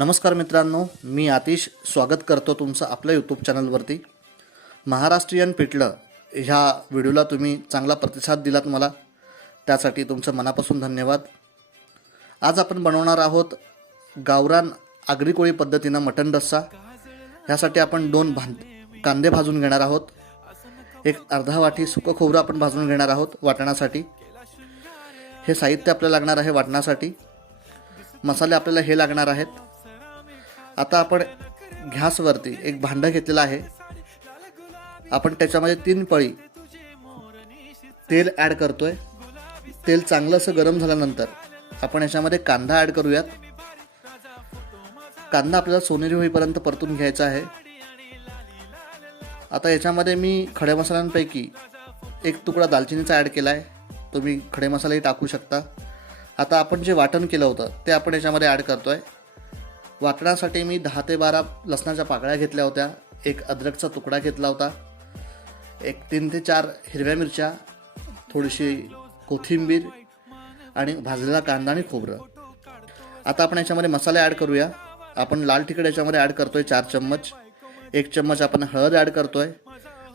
नमस्कार मित्रांनो, मी आतिश स्वागत करतो तुमचं आपल्या यूट्यूब चॅनलवरती। महाराष्ट्रीयन पिठलं ह्या व्हिडिओला तुम्ही चांगला प्रतिसाद दिलात मला, त्यासाठी तुमचं मनापासून धन्यवाद। आज आपण बनवणार आहोत गावरान आगरी कोळी पद्धतीनं मटण रस्सा। ह्यासाठी आपण दोन कांदे भाजून घेणार आहोत। एक अर्धा वाटी सुकं खोबरं आपण भाजून घेणार आहोत वाटणासाठी। हे साहित्य आपल्याला लागणार आहे वाटणासाठी। मसाले आपल्याला हे लागणार आहेत। आता आपण गॅसवरती एक भांडं घेतलेलं आहे। आपण त्याच्यामध्ये 3 पळी तेल ॲड करतोय। तेल चांगलं असं गरम झाल्यानंतर आपण याच्यामध्ये कांदा ॲड करूयात। कांदा आपल्याला सोनेरी होईपर्यंत परतून घ्यायचा आहे। आता याच्यामध्ये मी खडे मसाल्यांपैकी एक तुकडा दालचिनीचा ॲड केला आहे। तुम्ही खडे मसालेही टाकू शकता। आता आपण जे वाटण केलं होतं ते आपण याच्यामध्ये ॲड करतोय। वाटणासाठी मी 10 ते 12 लसणाच्या पाकळ्या घेतल्या होत्या। एक अद्रकचा तुकडा घेतला होता। एक 3 ते 4 हिरव्या मिरच्या, थोडीशी कोथिंबीर आणि भाजलेला कांदा आणि खोबरं। आता आपण याच्यामध्ये मसाले ॲड करूया। आपण लाल तिखट याच्यामध्ये ॲड करतोय 4 चम्मच। 1 चम्मच आपण हळद ॲड करतोय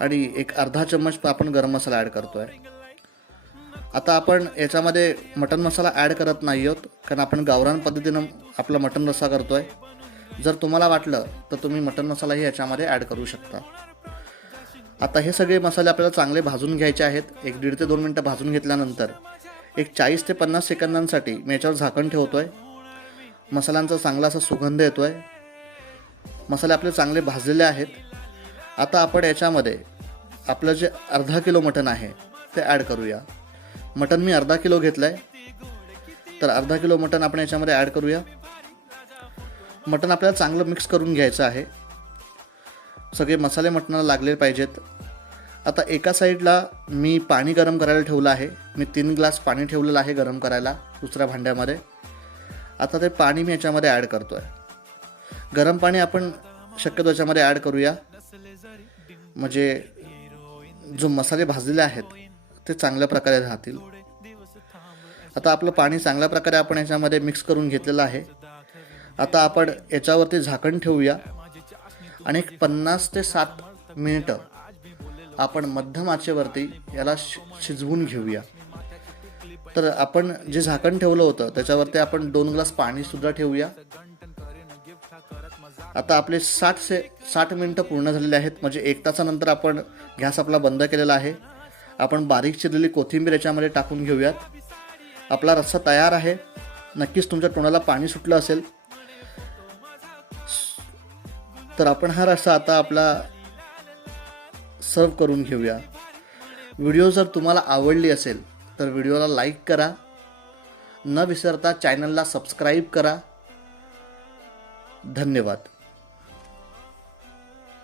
आणि एक अर्धा चम्मच आपण गरम मसाला ॲड करतोय। आता आपण याच्यामध्ये मटन मसाला ॲड करत नाही आहोत, कारण आपण गावरान पद्धतीनं आपला मटन रस्सा करतोय। जर तुम्हाला वाटलं तर तुम्ही मटन मसालाही याच्यामध्ये ॲड करू शकता। आता हे सगळे मसाले आपल्याला चांगले भाजून घ्यायचे आहेत। 1.5 ते 2 मिनिटं भाजून घेतल्यानंतर एक 40 ते 50 सेकंदांसाठी मी याच्यावर झाकण ठेवतोय। मसाल्यांचा चांगला असा सुगंध येतोय। मसाले आपले चांगले भाजलेले आहेत। आता आपण याच्यामध्ये आपलं जे अर्धा किलो मटन आहे ते ॲड करूया। मटन मी अर्धा किलो घेतलं आहे, तर अर्धा किलो मटन आपण याच्यामध्ये ॲड करूया। मटन आपल्याला चांगलं मिक्स करून घ्यायचं आहे। सगळे मसाले मटणाला लागले पाहिजेत। आता एका साईडला मी पाणी गरम करायला ठेवलं आहे। मी 3 ग्लास पाणी ठेवलेलं आहे गरम करायला दुसऱ्या भांड्यामध्ये। आता ते पाणी मी याच्यामध्ये ॲड करतो आहे। गरम पाणी आपण शक्यतो याच्यामध्ये ॲड करूया, म्हणजे जो मसाले भाजलेले आहेत ते चांगल्या प्रकारे राहतील। आता आपलं पाणी चांगल्या प्रकारे आपण याच्यामध्ये मिक्स करून घेतलेलं आहे। आता आपण याच्यावरती झाकण ठेवूया आणि 50 ते 7 मिनिटं आपण मध्यम आचेवरती याला शिजवून घेऊया। तर आपण जे झाकण ठेवलं होतं त्याच्यावरती आपण 2 ग्लास पाणी सुद्धा ठेवूया। आता आपले 60 मिनिटं पूर्ण झालेले आहेत, म्हणजे 1 तासानंतर आपण गॅस आपला बंद केलेला आहे। आपण बारीक चिरलेली कोथिंबीर याच्यामध्ये टाकून घेऊयात। आपला रस्सा तयार आहे। नक्कीच तुमच्या तोंडाला पाणी सुटलं असेल। तर आपण हा रस्सा आता आपला सर्व करून घेऊया। व्हिडिओ जर तुम्हाला आवडली असेल तर व्हिडिओला लाईक करा, न विसरता चॅनलला सबस्क्राईब करा। धन्यवाद।